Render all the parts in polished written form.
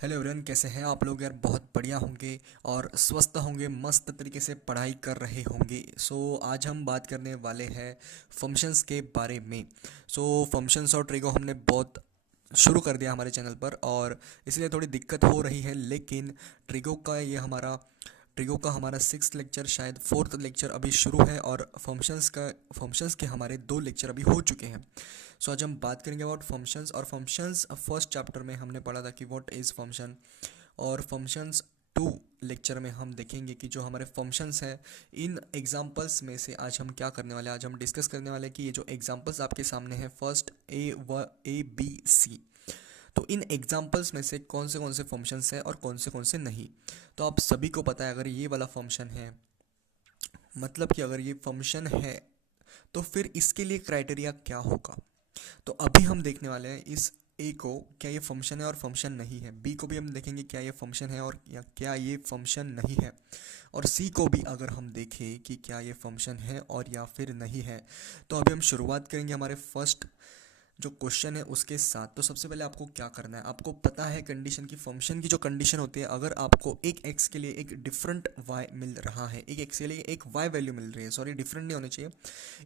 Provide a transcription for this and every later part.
Hello everyone, कैसे हैं आप लोग यार। बहुत बढ़िया होंगे और स्वस्थ होंगे, मस्त तरीके से पढ़ाई कर रहे होंगे। आज हम बात करने वाले हैं फंक्शंस के बारे में। फंक्शंस और ट्रिगो हमने बहुत शुरू कर दिया हमारे चैनल पर, और इसलिए थोड़ी दिक्कत हो रही है। लेकिन ट्रिगो का ये हमारा ट्रिगो का हमारा सिक्स लेक्चर, शायद फोर्थ लेक्चर अभी शुरू है, और फंक्शंस के हमारे दो लेक्चर अभी हो चुके हैं। आज हम बात करेंगे अबाउट फंक्शंस। और फंक्शंस फर्स्ट चैप्टर में हमने पढ़ा था कि व्हाट इज़ फंक्शन। और फंक्शंस टू लेक्चर में हम देखेंगे कि जो हमारे फंक्शंस हैं, इन एग्जांपल्स में से आज हम क्या करने वाले हैं। आज हम डिस्कस करने वाले हैं कि ये जो एग्जांपल्स आपके सामने हैं, फर्स्ट A B C, तो इन एग्जांपल्स में से कौन से फंक्शंस हैं और कौन से नहीं। तो आप सभी को पता है, अगर ये वाला फंक्शन है, मतलब कि अगर ये फंक्शन है, तो फिर इसके लिए क्राइटेरिया क्या होगा। तो अभी हम देखने वाले हैं इस ए को, क्या ये फंक्शन है और फंक्शन नहीं है। बी को भी हम देखेंगे क्या ये फंक्शन है और या क्या ये फंक्शन नहीं है। और सी को भी अगर हम देखें कि क्या ये फंक्शन है और या फिर नहीं है। तो अभी हम शुरुआत करेंगे हमारे फर्स्ट जो क्वेश्चन है उसके साथ। तो सबसे पहले आपको क्या करना है, आपको पता है कंडीशन की, फंक्शन की जो कंडीशन होती है, अगर आपको एक एक्स के लिए एक डिफरेंट वाई मिल रहा है, एक एक्स के लिए एक वाई वैल्यू मिल रही है, सॉरी डिफरेंट नहीं होनी चाहिए,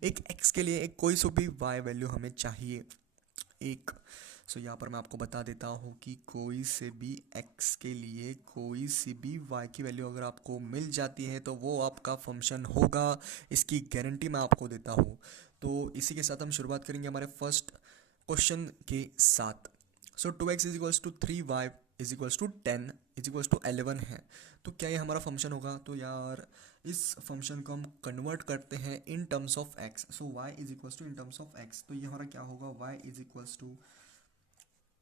एक एक्स के लिए एक कोई सी भी वाई वैल्यू हमें चाहिए एक। यहाँ पर मैं आपको बता देता हूँ कि कोई से भी x के लिए कोई सी भी y की वैल्यू अगर आपको मिल जाती है तो वो आपका फंक्शन होगा। इसकी गारंटी मैं आपको देता हूँ। तो इसी के साथ हम शुरुआत करेंगे हमारे फर्स्ट क्वेश्चन के साथ। 2x is equals to 3y is equals to 10 is equals to 11 है। तो क्या ये हमारा फंक्शन होगा। तो यार इस फंक्शन को हम कन्वर्ट करते हैं in terms of x। y is equals to in terms of x, तो ये हमारा क्या होगा, y is equals to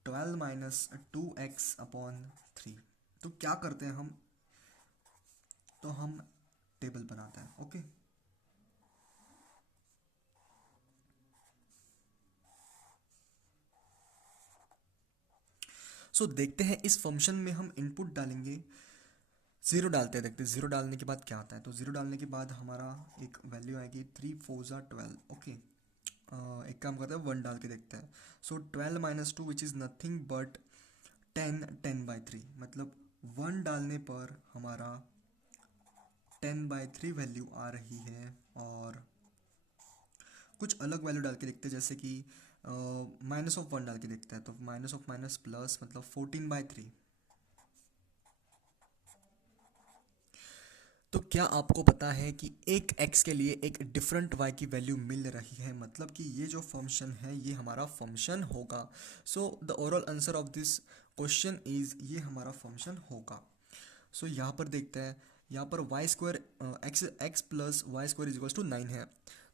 12 minus 2x upon 3। तो क्या करते हैं हम, तो हम टेबल बनाते हैं। ओके, देखते हैं इस फंक्शन में हम इनपुट डालेंगे, ज़ीरो डालते हैं, देखते हैं ज़ीरो डालने के बाद क्या आता है। तो ज़ीरो डालने के बाद हमारा एक वैल्यू आएगी 3 4 12। ओके, एक काम करते हैं, वन डाल के देखते हैं। 12 - 2 विच इज़ नथिंग बट 10 10/3, मतलब वन डालने पर हमारा 10/3 वैल्यू आ रही है। और कुछ अलग वैल्यू डाल के देखते हैं, जैसे कि माइनस ऑफ वन डाल के देखते हैं। तो माइनस ऑफ माइनस प्लस, मतलब 14/3। तो क्या आपको पता है कि एक x के लिए एक डिफरेंट y की वैल्यू मिल रही है, मतलब कि ये जो फंक्शन है ये हमारा फंक्शन होगा। The overall answer of this question is, ये हमारा फंक्शन होगा। यहाँ पर देखते हैं, यहाँ पर y square x plus y square is equals to 9 है।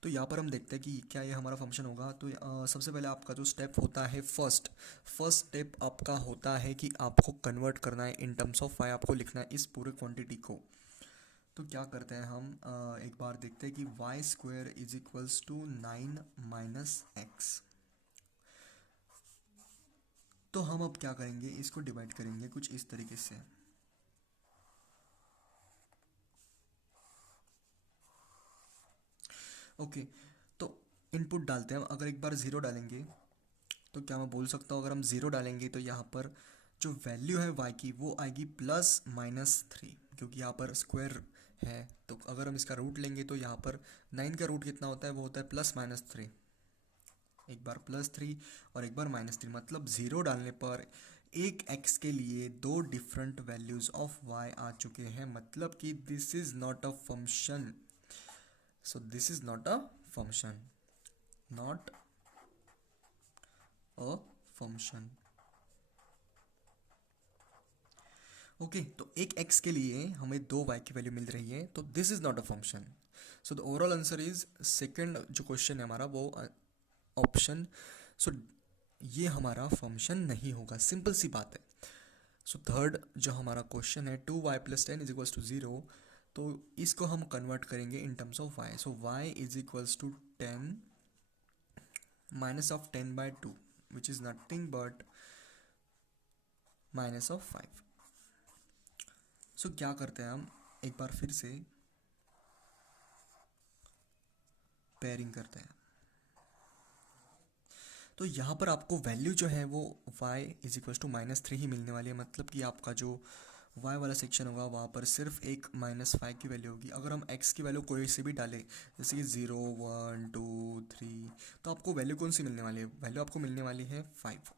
तो यहाँ पर हम देखते हैं कि क्या ये हमारा फंक्शन होगा। तो सबसे पहले आपका जो स्टेप होता है, फर्स्ट फर्स्ट स्टेप आपका होता है कि आपको कन्वर्ट करना है इन टर्म्स ऑफ वाई, आपको लिखना है इस पूरे क्वांटिटी को। तो क्या करते हैं हम, एक बार देखते हैं कि y square is equals to 9 minus x. तो हम अब क्या करेंगे, इसको डिवाइड करेंगे कुछ इस तरीके से। ओके, तो इनपुट डालते हैं हम। अगर एक बार ज़ीरो डालेंगे तो क्या मैं बोल सकता हूँ, अगर हम ज़ीरो डालेंगे तो यहाँ पर जो वैल्यू है y की वो आएगी +-3, क्योंकि यहाँ पर स्क्वायर है। तो अगर हम इसका रूट लेंगे तो यहाँ पर 9 का रूट कितना होता है, वो होता है +-3। एक बार +3 और एक बार -3, मतलब ज़ीरो डालने पर एक x के लिए दो डिफरेंट वैल्यूज़ ऑफ y आ चुके हैं, मतलब कि this is not a function. This is not a function, not a function. Okay, तो एक x के लिए हमें दो y की वैल्यू मिल रही है, तो this is not a function. The overall answer is second जो क्वेश्चन है हमारा, वो ऑप्शन। सो ये हमारा फंक्शन नहीं होगा, सिंपल सी बात है। थर्ड जो हमारा क्वेश्चन है, 2y + 10 = 0, तो इसको हम कन्वर्ट करेंगे in terms of y। y is equals to 10 minus of 10/2, which is nothing but -5। क्या करते हैं हम, एक बार फिर से पेयरिंग करते हैं। तो यहाँ पर आपको वैल्यू जो है वो y इज इक्वल टू -3 ही मिलने वाली है, मतलब कि आपका जो y वाला सेक्शन होगा वहाँ पर सिर्फ एक -5 की वैल्यू होगी। अगर हम x की वैल्यू कोई सी भी डालें, जैसे कि 0 1 2 3, तो आपको वैल्यू कौन सी मिलने वाली है? वैल्यू आपको मिलने वाली है 5।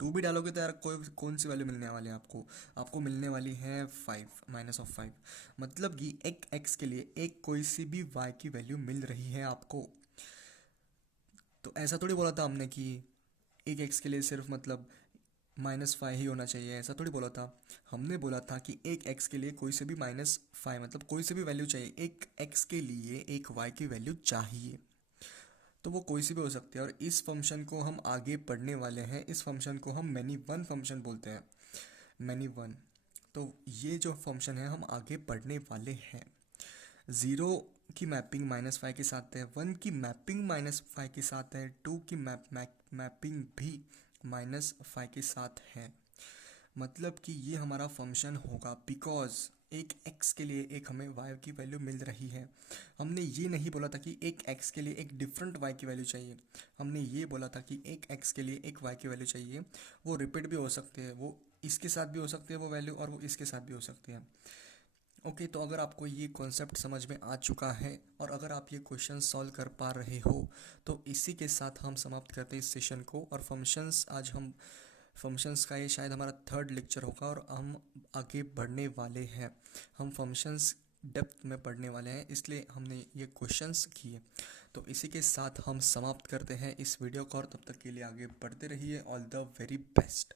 2 भी डालोगे तो यार कोई कौन सी वैल्यू मिलने वाली है आपको? आपको मिलने वाली है 5 -5। मतलब कि एक x के लिए एक कोई सी भी y की वैल्यू मिल रही है आपको। तो ऐसा थोड़ी बोला था हमने कि एक x के लिए सिर्फ मतलब -5 ही होना चाहिए, ऐसा थोड़ी बोला था। हमने बोला था कि एक x के लिए कोई से भी -5 मतलब कोई से भी वैल्यू चाहिए, एक x के लिए एक y की वैल्यू चाहिए। तो वो कोई सी भी हो सकती है, और इस फंक्शन को हम आगे पढ़ने वाले हैं। इस फंक्शन को हम मैनी वन फंक्शन बोलते हैं, मैनी वन। तो ये जो फंक्शन है हम आगे पढ़ने वाले हैं। 0 की मैपिंग -5 के साथ है, 1 की मैपिंग -5 के साथ है, 2 की मैपिंग भी -5 के साथ है। मतलब कि ये हमारा फंक्शन होगा बिकॉज एक x के लिए एक हमें y की वैल्यू मिल रही है। हमने ये नहीं बोला था कि एक x के लिए एक डिफरेंट y की वैल्यू चाहिए, हमने ये बोला था कि एक x के लिए एक y की वैल्यू चाहिए। वो रिपीट भी हो सकते हैं, वो इसके साथ भी हो सकती है वो वैल्यू, और वो इसके साथ भी हो सकती है। ओके, तो अगर आपको ये कॉन्सेप्ट समझ में आ चुका है और अगर आप ये क्वेश्चन सॉल्व कर पा रहे हो, तो इसी के साथ हम समाप्त करते हैं इस सेशन को। और फंक्शंस, आज हम फंक्शंस का ये शायद हमारा थर्ड लेक्चर होगा और हम आगे बढ़ने वाले हैं। हम फंक्शंस डेप्थ में पढ़ने वाले हैं, इसलिए हमने ये क्वेश्चंस किए। तो इसी के साथ हम समाप्त करते हैं इस वीडियो को, और तब तक के लिए आगे बढ़ते रहिए। All the very best.